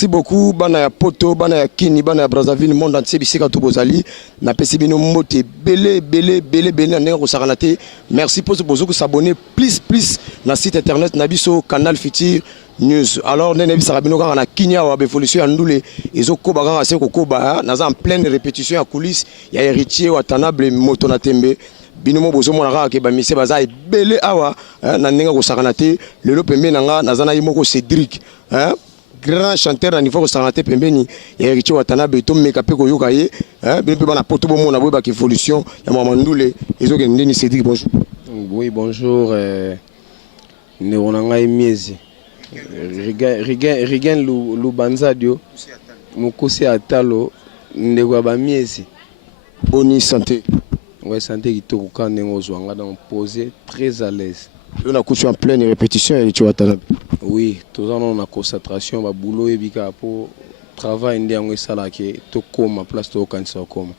Merci beaucoup, bana ya Poto, bana ya Kini, bana ya Brazzaville, monde entier, bisika tout bozali. Na pesi bino mote belé na nengo sakanate. Merci pour que s'abonner plus na site internet nabiso canal Futur News. Alors nene bisaka bino kaka na Kinya wa bevolution ya ndule ezo koba kaka se kokoba naza en pleine répétition ya coulisses ya héritier wa Tanable moto na tembe. Binomo bozo mona kaka ke ba mise baza belé awa na nengo ko sakanate. Lelo pembe nanga nazana yimoko Cédric, grand chanteur à niveau restaurateur pembeni ya héritier wa Tanable to meka pe ko yoka ye bino bana poto bomo na boba ki évolution ya mamandule ezo ke ndeni Cédric. Bonjour. Oui, bonjour. Neronanga Miezi. Rigen Lubanzadio. Mukose Atalo. Ndegwa Miezi. Boni santé. Ouais, santé qui tourne quand on a donc posé très à l'aise. On a couché en pleine répétition et tu vas Tanable. Oui, tout ça on a concentration, ba boulot et bika pour travail ndé sala ke to koma place to kanisa koma.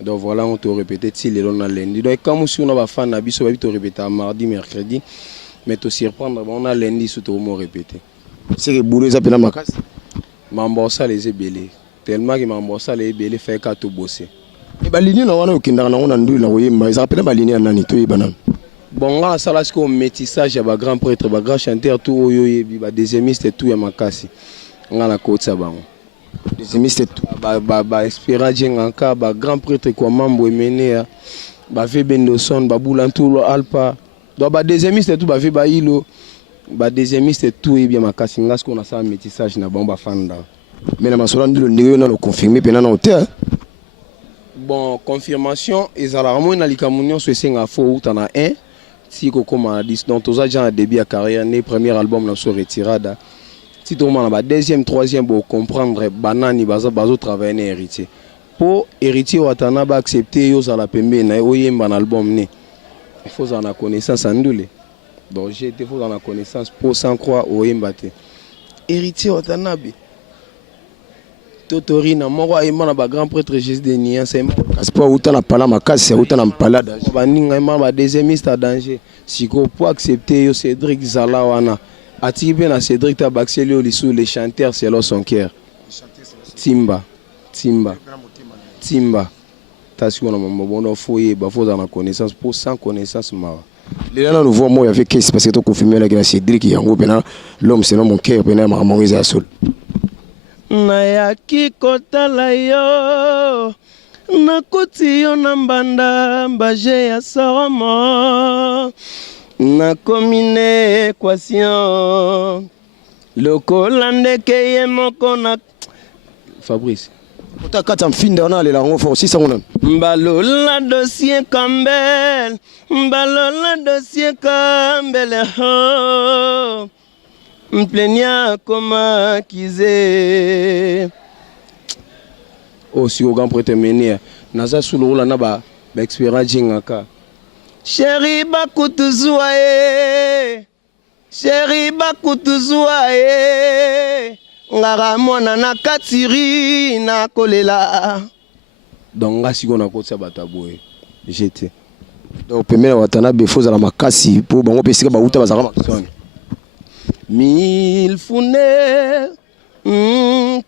Donc voilà, on te répète si les on a lundi. Donc comme si on a fan na biso ba te répéter mardi, mercredi, mais te surprendre on a lundi sous to mo répéter. C'est que boulot ça pena makas. Mambosa les ebelé. Tellement que mambosa les ebelé fait ka to bosser. Et ba ligne na wana okinda na ona ndula oyemba, ils appellent ba ligne nani to yebana. Bon là ça là c'est comme métissage ya ba grand prêtre, ba grand chanteur tout oyo yebi ba deuxiémiste tout ya makasi. On a la côte ça ba. Deuxiémiste tout. Ba espérage ngaka ba grand prêtre kwa mambo emene ba ve bendoson ba bulantulo alpa. Donc ba deuxiémiste tout ba ve ba ilo. Ba deuxiémiste tout et bien makasi ngas qu'on a ça métissage na bomba fanda. Mais la masola ndilo ndego na le confirmer pena na hôtel. Bon confirmation ezala na likamunyo so esenga fo utana 1 si kokoma na 10 donc toza déjà début à carrière né premier album na so retirada. Si tu as le deuxième, troisième, pour comprendre banani bazo travailler na héritier. Pour héritier watana ba accepter yo za la pembe na oyemba na album né. Il faut en connaissance en doule. Donc j'ai été faut en connaissance pour sans croire oyemba te. Héritier watana bi. Totorina moko ayemba ba grand prêtre Jésus de Nia c'est pas autant la pala makasi autant na pala danger. Baninga ba deuxiémiste à danger. Siko pour accepter yo Cédric Zala wana. Atibe na Cédric Tabaxelio lisou les chanteurs c'est son cœur. Timba. Tasiko na mambo foyer ba faut dans connaissance pour sans connaissance ma. Les là nous voit moi avec case parce que to confirmer la que Cédric yango pena l'homme c'est non mon cœur pena maman isa sol. Na yaki kotala yo nakuti yo na mbanda mbaje ya soroma na commune équation lokola ndeke ye moko na Fabrice utakata mfinda ona le lango fort 600 mbalola dossier Campbell ho mplenia koma kize aussi au grand prêtre menir naza sulula na ba expérience ngaka chéri bakutuzua ngara mwana na katiri na kolela donc ngasi kona kotsa bataboye j'étais donc pemela watana befo za la makasi pour bango pesika ba uta bazaka makasi mille fune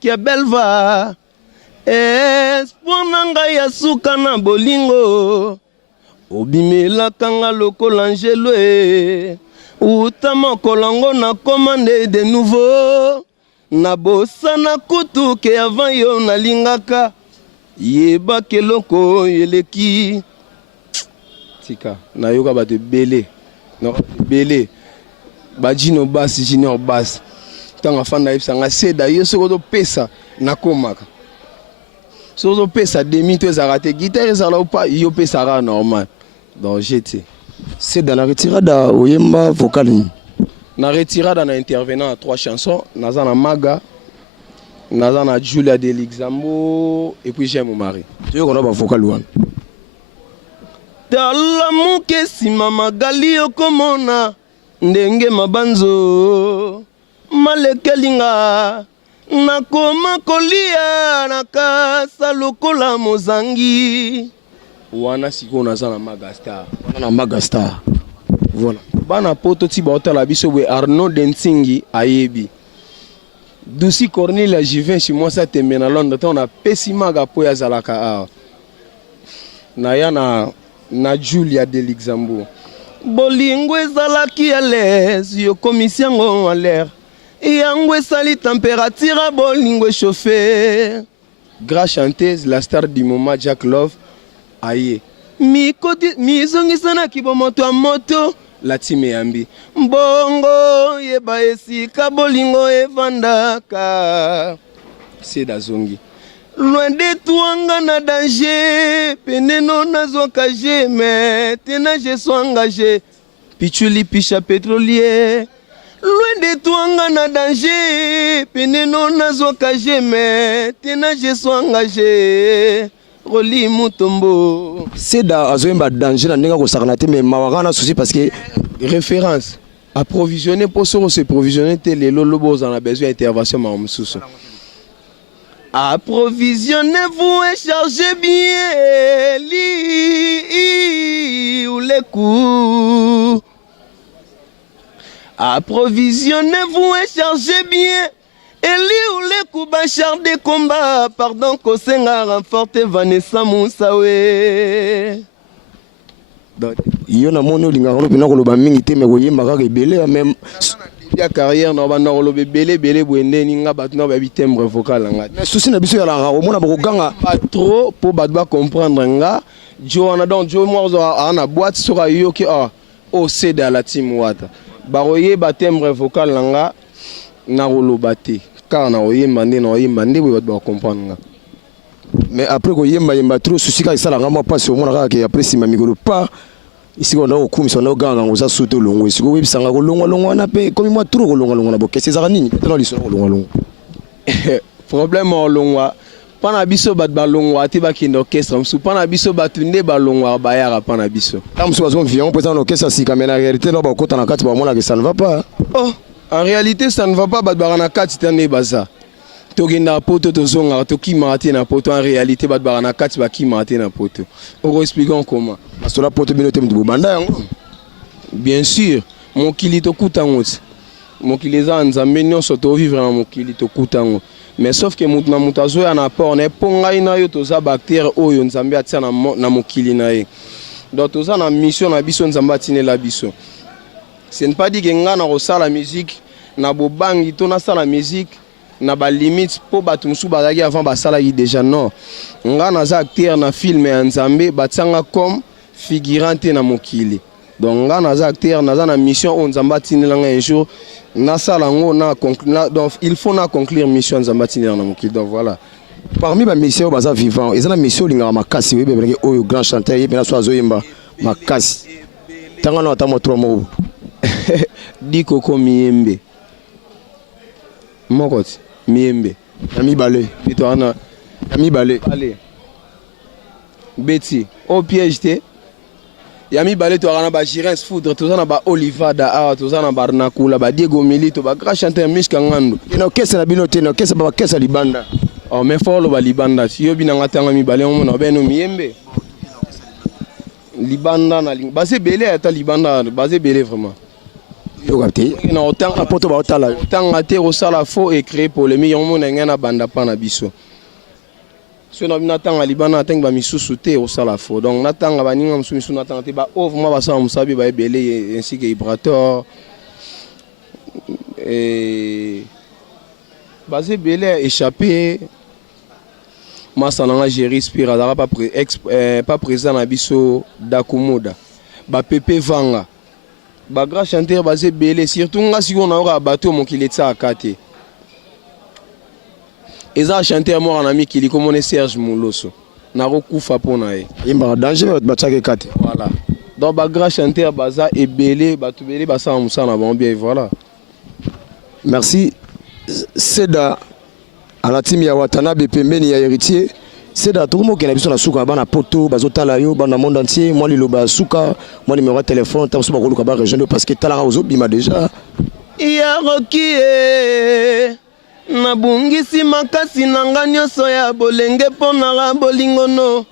qui a belle va espoir nanga ya suka na bolingo obimela kanga lokola angelo uta mokolongo na commande de nouveau na bossa na kutu ke avant yo na lingaka yeba keloko yeleki tika na yoka ba te belé no belé bajino bass junior bass tanga fanda ipsanga seda yeso ko pesa na komaka so pesa demi to ezarate guitare ezala ou pas yo pesa ra normal donc j'étais c'est dans la retirada oyemba vocal na retirada na intervenant à 3 chansons naza na Maga naza na Julia de Luxembourg et puis j'aime mon mari tu yo ko ba vocal wan tala muke sima magali okomona ndenge mabanzo malekelinga nakoma kolia nakasa lokola mozangi wana siko naza na Magastar wana na Magastar voilà bana poto ti baotala biso we Arnaud Densingi ayebi Dusi Corneille Jivin chez moi ça tembe na Londres on a pessimaga po ya zalaka na ya na Julia de Luxembourg bolingo ezalaki à l'aise yo komisiango en l'air yango esali température bolingo chauffé grâce chanteuse la star du moment Jack Love aye mizongisana kibomoto a moto la time yambi mbongo yeba esika bolingo evandaka Seda zongi loin de toi na danger peneno nazwaka je mais tena je suis engagé pichuli picha pétrolier loin de toi na danger peneno nazwaka je mais tena je suis engagé Roli Mutombo. Seda azoyemba danger na ndenge ko sakana te mais mawakana souci parce que référence approvisionner pour se provisionner les lobos en a besoin d'intervention mamsusu. Approvisionnez-vous et chargez bien li ou les coups. Approvisionnez-vous et chargez bien. Eli ou les coups bachar de combat. Pardon Kosenga renforte Vanessa Moussawe. Yo na mono linga ko pina ko loba mingi te me ko yemba ka rebele même ya carrière na bana ko lobe belé bwende ni nga batna ba bitembre vocal nga. Mais souci na biso ya la o mona bako ganga pas trop pour batba comprendre nga. Jo na donc jo mo ana boîte sera yo ki au cède à la team wata. Baroye batembre vocal nga na ko loba te. Car na oyemba ndé ba comprendre nga. Mais après ko yemba trop souci ka sala nga mo passe o mona ka ke après si mamigolo pas ici on a au coup on a ganga on a sauté longo ici ko bisanga ko longo na pe comme moi trop ko longo na bo kese za nini tellement liso ko longo problème o longo pana biso bat ba longo ati ba kindo orchestre msu pana biso batunde ba longo ba yara pana biso tam so bazon vion présent orchestre si comme la réalité là ba kota na kati ba mona que ça ne va pas oh en réalité ça ne va pas bat ba na kati tane baza togenda poto tozonga tokimate na poto en réalité bat ba na kati ba kimate na poto on expliquons comment parce que la poto binote mtu banda yango bien sûr mon kilito kutango mon kileza nzambe nyonso to vivre na mon kilito kutango mais sauf que mutu na mutazo ya na port ne ponga ina yo toza bactère oyo nzambe atia na mokili na ye donc toza na mission na biso nzambe atine la biso ce n'est pas dit que nga na rosala musique na bobangi to na sala musique na ba limite po batu musu bazaki avant basala yi déjà non nga naza acteur na film ya nzambe batsanga comme figurante na mokili donc nga naza acteur naza na mission on nzambe atinelanga un jour na sala ngo na conclure donc il faut na conclure mission nzambe atinelanga na mokili donc voilà parmi ba mission baza vivant ezana mission linga makasi we bebelenge oyo grand chanteur ye pena so azoyemba makasi tanga na atamo 3 mots diko ko miembe mokoti miembe ami balé bitwana ami balé allez Betty au piège te yami balé to rana ba Jirens foudre to na ba Olivada a to na Barnakula ba Diego Milito ba grand chanteur Mishka Ngando ino kesa na bino te no kesa ba kesa libanda oh mais fort lo ba libanda si yo bina ngata ngami balé on na beno miembe libanda na ba c'est belé ata libanda ba c'est belé vraiment yo capté na autant a poto ba otala autant até au sala faux et créer pour les millions mon ngana banda pa na biso so na binatanga libana ateng ba misusu te au sala faux donc natanga baninga msumisu natanga te ba ouvre moi ba sa musabi ba belé ainsi que vibrateur et basé belé échappé masa nanga gérer spira pas présent na biso dakumoda ba pepe vanga ba grand chanteur basé belé surtout nga si on a ora bateau mon qui letsa akate eza chanteur mort en ami qui li comme on est Serge Mouloso na rokufa pona e imba danger ba tchake kate voilà donc ba grand chanteur baza et belé ba tout belé ba sa musa na bon bien voilà merci Seda à la team ya Watanabe pembeni ya héritier Seda tout mo kena biso na suka bana poto bazotala yo bana monde entier moi liloba suka moi numéro de téléphone ta so ba koluka ba région parce que tala ozo bima déjà ya rokie na bungisi makasi nanga nyonso ya bolenge pona bolingono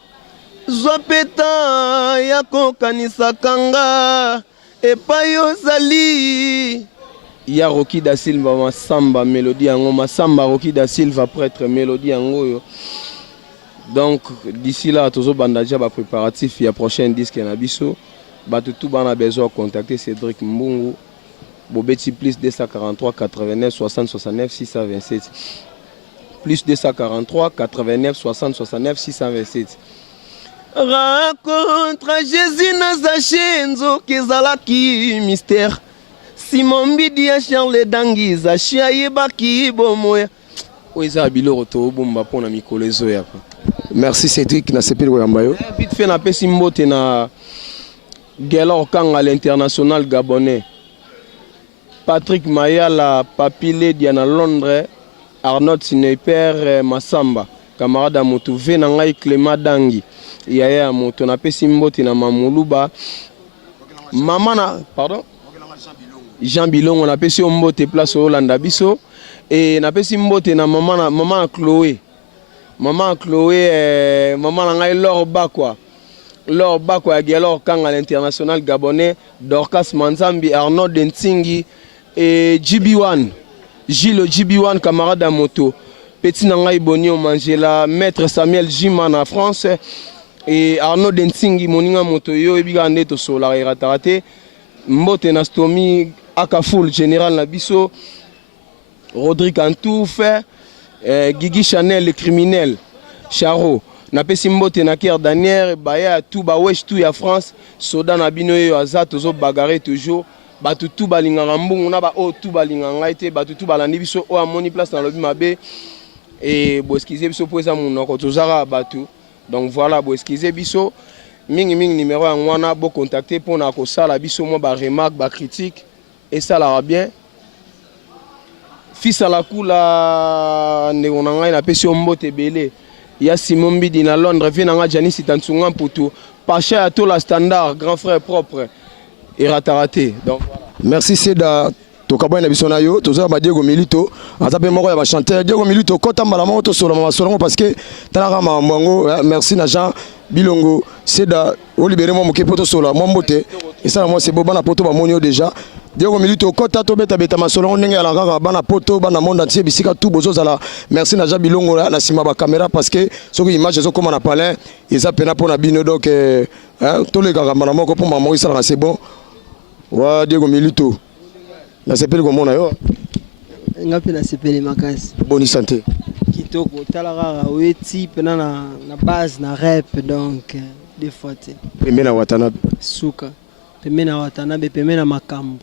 zwa peta ya kokanisa kanga epai ozali Il y a Rocky da Silva, Masamba, mélodie en Masamba, Rocky da Silva, prêtre, mélodie en Goyo. Donc, d'ici là, toujours bandadja va préparatif, il y a prochain disque en Abisso. Tout le monde a besoin de contacter Cédric Mbungu. Bobeti plus 243 89 60 69 627. Plus 243 89 60 69 627. Rencontre Jésus Nazachenzo Kezalaki mystère. Simon Bidia Charles Dangiza Chiaye Baki Bomoya. Oeza Biloro to bomba pona mikolezo yapa. Merci Cédric na sepeli ko yambayo. Vite fait na pesi mbote na Gelor Kang à l'international gabonais. Patrick Mayala Papile Diana Londres. Arnold Sineper Massamba. Camarade à moto Venangai Clément Dangi. Yaya moto na pesi mbote na Mamuluba. Mamana, pardon? Jean Bilongo na pesi mbote place Hollanda biso. Et na pesi mbote na maman Chloé. Maman Chloé, maman ngai Laure Bakwa. Laure Bakwa ya Gelor Kang à l'international gabonais. Dorcas Manzambi, Arnaud Dentingi et GB1. Gilles GB1, camarade à moto. Petit Nangai Bonio Mangela, maître Samuel Jiman en France. Et Arnaud Dentingi, moninga moto yo, et bigande to sola et ratarate. Mbote Nastomi, Akafoul, général Nabiso. Rodrigue Antouf, Guigui Chanel, le criminel, Charo, Napesi Mbote Naker Daniel, Baya, tout Bawesh, tout ya France, Soda Nabino yo Azat, Tozo Bagaré toujours, Batutu Balingarambu, on a ba o tout Balingangaite, Batutu Balandibiso, o Amoni place dans le Bimabe, et Boskize Biso Poesa Mounoko, Tozara Batu. Donc voilà, Boskize Biso, Ming numéro 1, on a beau contacter pour Nako Sala Biso, moi, ba remarque, ba critique, et ça l'ara bien. Fils à la coula, on a une appétion mbote belé. Il y a Simon Bidi à Londres, vient à Janice Tansungan pour tout. Pacha à tout la standard, grand frère propre. Et rataraté. Donc voilà. Merci Seda. Tokabo na biso na yo, toza ba Diego Milito, azape moko ya ba chanteur Diego Milito kota mbala moto solo mama solo parce que talaka mambango, merci na Jean Bilongo, Seda o libérer moi moke poto solo moi mbote. Et ça moi c'est boba na poto ba monio déjà. Diego Milito kota to beta beta masolo ndenge ala kaka bana poto bana monde entier bisika tout bozo zala. Merci na Jean Bilongo na sima ba caméra parce que soki image zo comme na palais, ils a pena pona bino donc to le kaka mbala moko pour maman ça c'est bon. Wa Diego Milito. Na sepeli komona yo. Ngapi na sepeli makasi. Bonne santé. Kitoko talara weti pena na base na rap donc des fois te. Pemena Watanabe. Suka. Pemena Watanabe pemena makambo.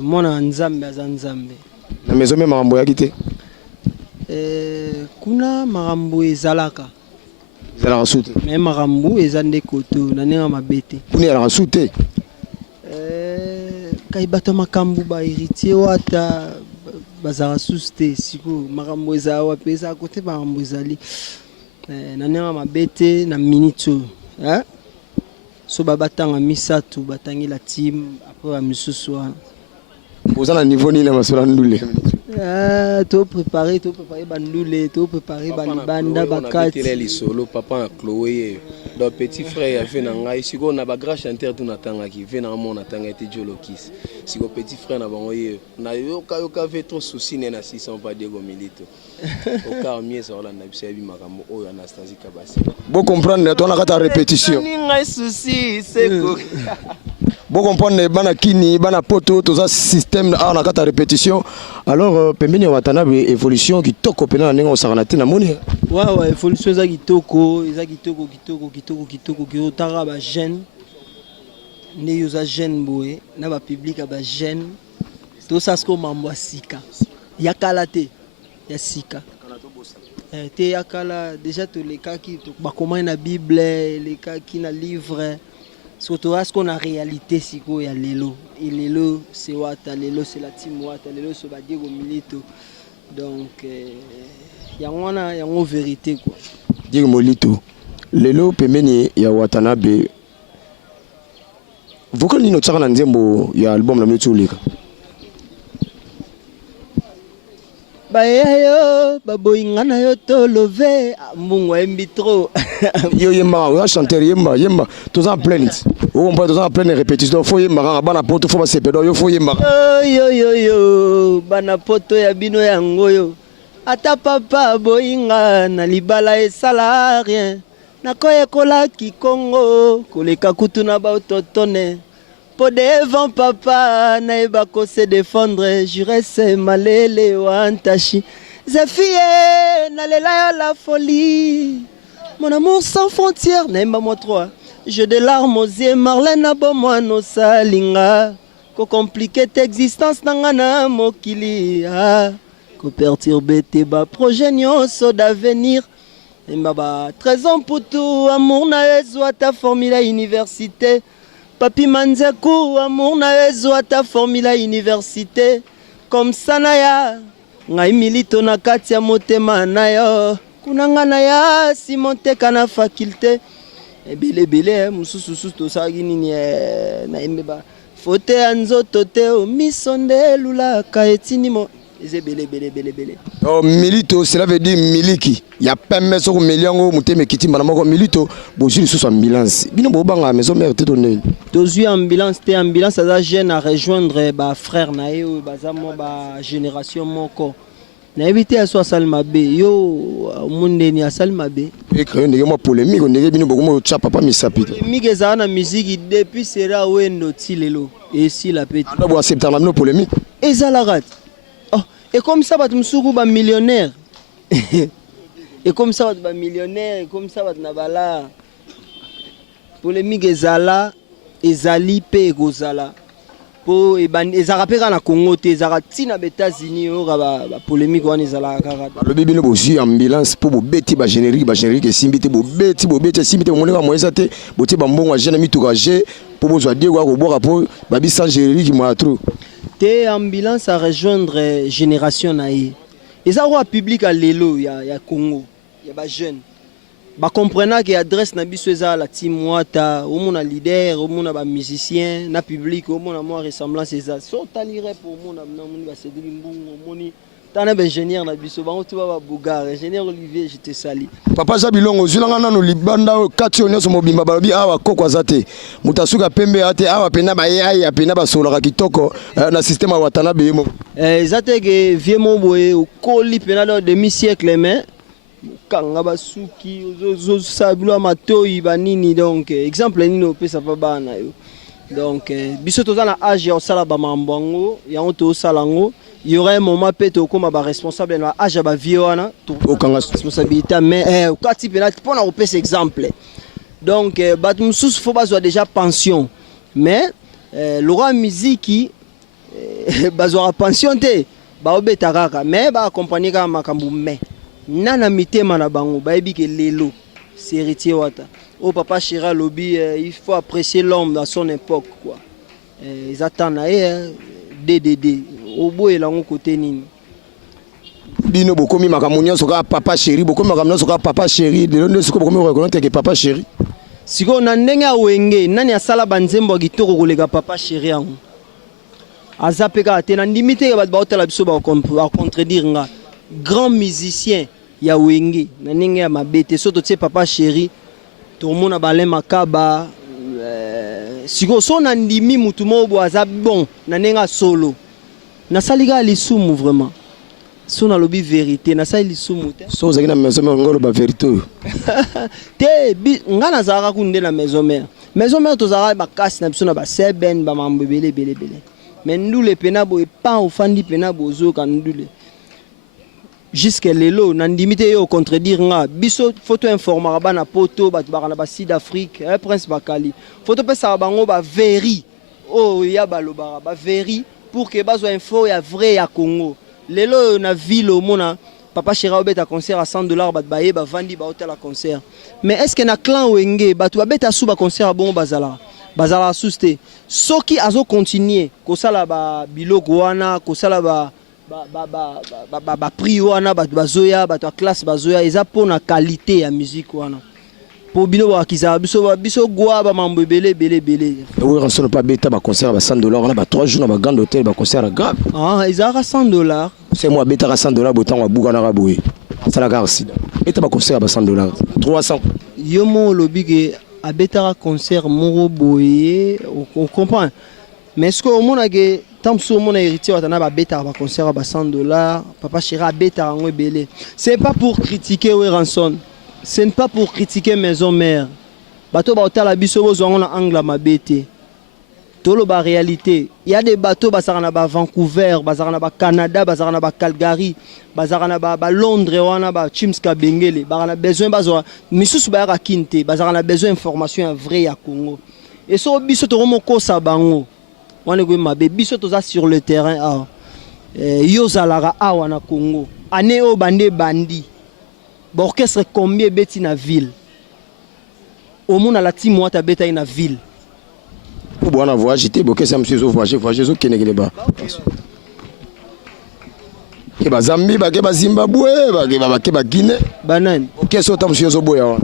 Mona nzambe azanzambe. Na maison même makambo yakite. Kuna makambo ezalaka. Ezalaka sute. Mais makambo ezande koto na nenga mabete. Kuna ezalaka sute. Kaibata makambu ba héritier wata bazara suste siko makambo eza wapi eza côté makambo ezali na nenga mabete na minito so babatanga misatu batangi la team après la misusu wana oza na niveau nini na masolo ndule to préparer bandule to préparer balibanda bakati les solo papa Chloé donc petit frère avait na ngai siko na ba grand chanteur tout natanga qui vient na mon natanga était Jolokis siko petit frère na bango ye na yoka fait trop souci na 600 pas Diego Milito au car mieux ça la na bisabi makambo o Anastasie Kabasi bon comprendre toi na kata répétition ni ngai souci c'est quoi bon comprendre bana kini bana poto tout ça système na kata répétition alors pembeni Watanabe évolution qui toko pena na ngo saranate na moni ouais évolution za kitoko kitoko ba jeune ne yoza jeune boye na ba public ba jeune to ça ce ko mambo sika yakala te ya sika te yakala déjà tous les cas qui ba comment na bible les cas qui na livre surtout à ce qu'on a réalité siko ya lelo et lelo c'est wata lelo c'est la team wata lelo c'est ba Diego Milito donc yango vérité quoi Diego Milito lelo pembeni ya Watanabe vocal nino tsaka na nzembo ya album la mitulika Bayo, baboingana yo to love, mbungo embitro. Yo yemba, yo chanteur yemba, tous en pleine. On peut tous en pleine répétition. Faut yemba, bana poto, faut pas se perdre. Yo faut yemba. Yo, bana poto ya bino yango yo. Ata papa boinga na libala esala rien. Nakoye kola kikongo, koleka kutu na ba ototone. Po devant papa, naïba ko se défendre, jure se malele wantashi. Zefie, nalela la folie. Mon amour sans frontières, naïba moi trois. Je de larmes aux yeux, Marlène abo moi no salinga. Ko compliqué t'existence nangana mokili. Ko perturber tes bas projets nyonso d'avenir. Naïba 13 ans pour tout, amour na ezwa ta formule à université. Papi Manzeku, amour na ezwa ta formula université. Comme ça na ya, ngai milito na kati ya motema na yo. Kunanga na ya, si monte kana faculté. Bele, mususu to sagini ni na imeba. Fote anzo tote o misonde lula kaetini mo. Bele. Oh, milito, cela veut dire miliki. Il y a pas de sur million muteme kiti manamoko milito, bonjour sous ambulance. Bino bobanga maison mère te donné. Tozu ambulance te ambulance ça jeune à rejoindre ba frère na yo bazamo ba génération moko. Na éviter à soi salma be yo monde ni salma be. Et créer une polémique on est bino bokomo cha papa misapito. Polémique za na musique depuis sera wendo tilelo et si la petite. On doit accepter la polémique. Et ça la rate. Oh, et comme ça va msuru ba millionnaire. Et comme ça va millionnaire, et comme ça va nabala. Polémique ezala, ezali pe gozala. Po ezarapeka na Congo te ezarati na États-Unis ba polémique wana ezala kaka. Le bébé no bosi ambulance pour bo beti ba générique simbite bo beti simbite mo moneka moyesa te boti ba mbongo jeune mituka je pour bo zwa die ko boka po ba bi sans générique mo atro. Te ambulance à rejoindre génération naïe. Et ça va public à l'élo ya Congo. Il y a des jeunes. Ba comprenant que adresse na biso eza la team wata, au mon leader, au mon musicien, na public, au mon moi ressemblance eza. So talire pour mon na mon ba Cédric Mbungo, moni tana ba ingénieur na biso ba tu ba Bougar, ingénieur Olivier, je te salue. Papa Jabilongo zulanga na no libanda kati onyo mobimba balobi awa kokwa zate. Mutasuka pembe ate awa pena ba yai ya pena ba solaka kitoko na système wa Watanabe yemo. Zate que vieux mon boy au coli pena de demi-siècle mais kanga basuki ozo sabula matoi banini donc exemple nini opesa pa bana yo donc biso toza na âge ya osala ba mambango ya onto osalango il y aurait un moment peut-être comme ba responsable na âge ba vie wana okanga responsabilité mais kati pena pona opesa exemple donc bat mususu faut bazwa déjà pension mais l'aura musique bazwa pension te ba obeta kaka mais ba accompagner ka makambu mais nana mitema na bango baebi ke lelo c'est héritier wata oh papa Chira lobby il faut apprécier l'homme dans son époque quoi ils attendent DDD au bout et là on côté nini bino bokomi makamunya soka papa chéri bokomi makamuna soka papa chéri de l'onde soko bokomi reconnaître que papa chéri siko na ndenge awenge nani asala banzembo kitoko koleka papa chéri yango azapeka te na ndimite ba baotela biso ba contredire nga grand musicien ya wenge na ndenge ya mabete soto tie papa chéri to mona bale makaba siko so na ndimi mutu mo aza bon na ndenge solo na salika lisumu vraiment so na lobi vérité na sali lisumu te so zaki na maison mère ngolo ba vérité te nga na zaka kunde na maison mère to zaka ba kasi na biso na ba seben ba mambo bele mais ndule pena bo epa ofandi pena bozo ka ndule jusque lelo nandimité yo contredire nga biso photo informara bana poto bat bakana ba Sud Afrique prince bakali photo pesa bango ba veri oh ya balobara ba veri pour que bazo info ya vrai ya Congo lelo na ville au mona papa Chira obeta concert à $100 bat baye ba vandi ba hôtel à concert mais est-ce que na clan wenge bat ba beta sou ba concert bon bazala souste soki azo continuer ko sala ba biloko wana ko sala ba prix wana bazoya bato classe bazoya eza pona qualité ya musique wana pour bino bakiza biso gwa ba mambo belé. Oui, on ne pas bêta ba concert à 100 $, on a 3 jours dans ba grand hôtel ba concert grave. Ah, ils ont 100 $. C'est moi bêta à 100 $, botan wa buga na raboué. Ça la gare sida. Bêta ba concert à 100 $. 300. Yo mo lobi ke a bêta concert moro boye, on comprend. Mais est-ce que au monde a que tant sur mon héritier on a ba bêta ba concert à 100 $, papa chéra bêta en belé. C'est pas pour critiquer Ranson. Ce n'est pas pour critiquer maison mère. Bateau baotala biso bozongo na angle mabete. Tolo ba réalité. Il y a des bateaux basarana ba Vancouver, basarana ba Canada, basarana ba Calgary, basarana ba Londres, wana ba Chimska Bengele. Basarana besoin bazo misusu ba ra kinte, basarana besoin information vrai ya Congo. Et so biso to romoko sabango. Wana go mabe biso toza sur le terrain ah. Yo zalara awa na Congo. Ane o bande bandi. L'orchestre combien bêti na ville. Au monde à la team moi ta bêta na ville. Pour bon voyage, j'étais boké ça monsieur voyager zo kenegele ba. Ke ba Zambie ba ke ba Zimbabwe ba ke ba Guinée. Banane. OK so ta monsieur zo boya.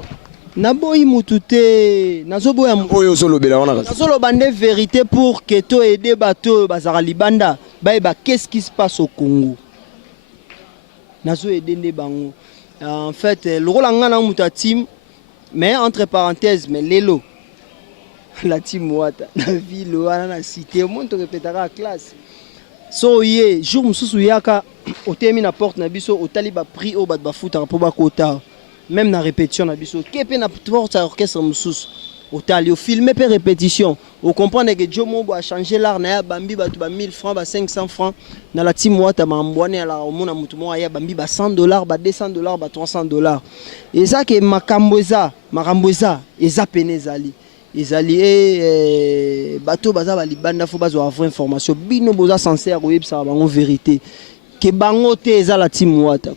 Na boyi mutute nazo boya oyo zo lobela wana. Nazo lobande vérité pour que to aider bato bazara libanda. Ba qu'est-ce qui se passe au Congo. Nazo aider ne bango. En fait, le rôle en muta team, mais entre parenthèses, mais l'élo, la team Wata, la ville, la cité, au monde répétera la classe. So ye, jour mususu yaka, au termine la porte na biso, au taliba prix au bas de foot pour bakota, même na répétition na biso, kepe na porte orchestre mususu. Au tali, au filmer per répétition. Au comprendre que Joe Mobo a changé l'art, na ya bambi ba 1000 francs, ba 500 francs. Na la team Wata ma mbwane ala omona mutumo ya bambi ba $100, ba $200, ba $300. Et ça que makamboza, eza penezali. Ezali bato baza ba libanda fo bazo avoir information. Bino boza sincère ko yebisa bango vérité. Que bango te eza la team Wata.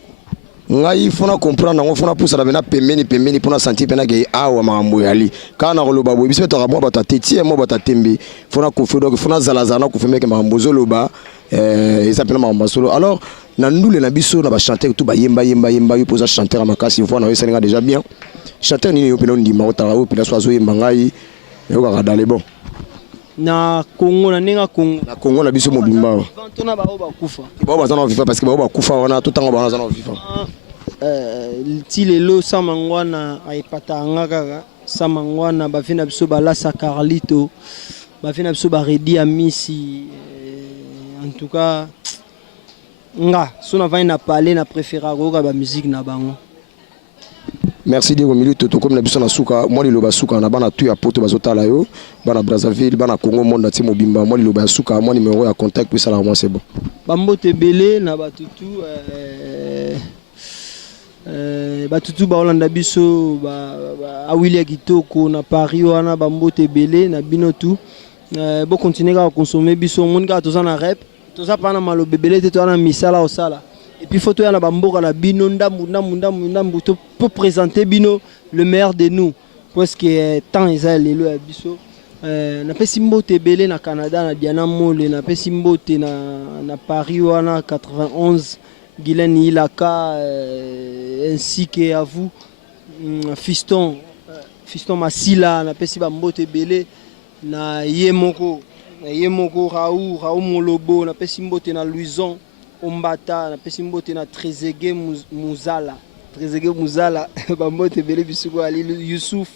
Ngai fona comprendre ngo fona pousa na pembeni pona sentir pena ke awa mambo yali kana koloba bo biso to rabwa bata tetie mo bata tembe fona kofudo fona zalazana ko feme ke mambo zoloba eza pena mambo solo alors na ndule na biso na ba chanter tout ba yemba yo posa chanter makasi fona yesenga déjà bien chanter ni yo pena ndima otara o pena swazo yemba ngai yo ka dale bon na Congo na nenga Congo na Congo na biso mobimba tona ba o ba kufa ba bazana vifa parce que ba ba kufa wana tout tango ba bazana vifa ti lelo samangwana aipata ngaka samangwana ba fina biso ba la Carlito ba fina biso ba Redi Amisi en tout cas nga sona va na parler na préférer ko ba musique na bango. Merci de Romilio Toto comme na biso na suka moi liloba suka na bana tu ya poto bazotala yo bana Brazzaville bana Congo monde na timo bimba moi liloba suka moi numéro ya contact puis ça la moi c'est bon bambote belé na batutu batutu ba Holanda biso ba Awilia Kitoko na Paris wana bambote belé na bino tout bo continuer à consommer biso monde ka toza na rep toza pa na malo bebele te to na misala osala. Et puis photo ya na bamboka na bino ndambu to pour présenter bino le meilleur de nous parce que tant eza lelo ya biso na pesi mbote belé na Canada na Diana Mole na pesi mbote na Paris wana 91 Guylaine Ilaka ainsi que à vous fiston Masila na pesi ba mbote belé na yemoko Raoult Molobo na pesi mbote na Louison Ombata na pesi mbote na Trezege Muzala bambote belé bisuko ali Youssouf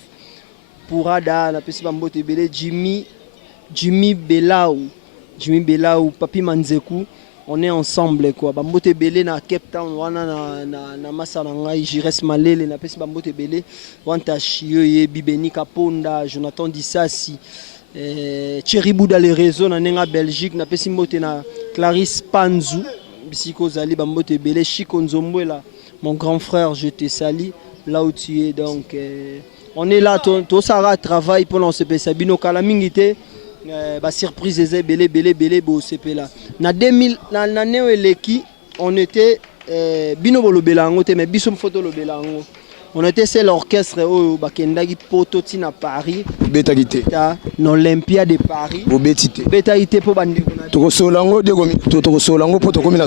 Pourada na pesi bambote belé Jimmy Belau Papi Manzeku on est ensemble quoi bambote belé na Cape Town wana na masala ngai Jires Malele na pesi bambote belé wanta Chio ye Bibeni Kaponda Jonathan Dissasi Thierry Bouda les réseaux na nenga Belgique na pesi mbote na Clarisse Panzou Bisiko Zali Bambote Belé Chico Nzomboela mon grand frère je te salue là où tu es donc on est là tout ça travail pendant ce PC bino kala mingité ba surprise eze belé bo CP là na 2000 na neo eleki on était bino bolo belango te mais biso photo lo belango on était c'est l'orchestre au bakendagi pototi na Paris betagité na Olympia de Paris betagité po bandi to solango de gomi to solango po to komina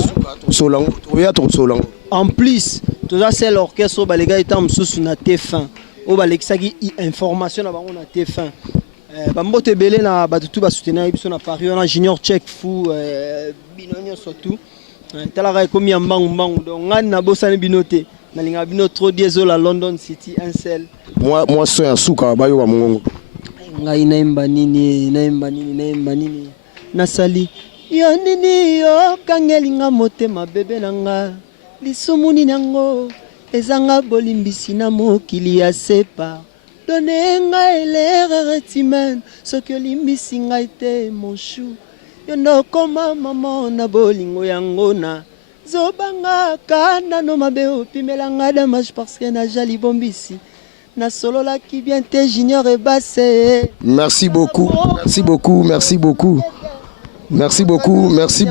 solango to ya to solango en plus tout ça c'est l'orchestre ba les gars étant mususu na T fin o balekisaki information na bango na TF1 bambote belé na batutu ba soutenir biso na Paris on a Junior Check Fou binonyo surtout talaka komi ya mbangu donc ngani na bosani binote na linga bino trop diesel la London City un seul moi so ya suka bayo ba mongongo ngai naimba nini nasali yo nini yo kangelinga motema bebe nanga lisumuni nango ezanga bolimbisi na mokili ya sepa donenga elere timen soki olimbisi ngai te mon chou yo nokoma mama na bolingo yango na zobanga kana no mabe opimelanga damage parce que na jali bombisi na solo la qui bien te junior et basse. Merci beaucoup merci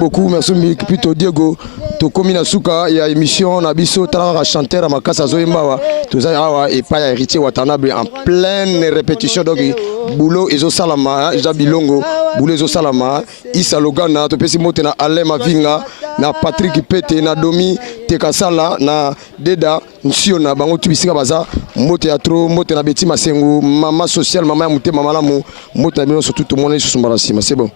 plutôt Diego to komina suka ya émission na biso tala chanteur makasa zoyemba toza awa et pas héritier Watanabe en pleine répétition donc boulot ezo salama jabilongo boulot ezo salama Isa Logana to pesi mote na Alain Mavinga na Patrick Pete na Domi Tekasala na Deda Nsiona bango tubisika baza mote ya tro mote na Beti Masengo mama social mama ya mutema malamu mote na bino surtout tout le monde est sur son c'est bon.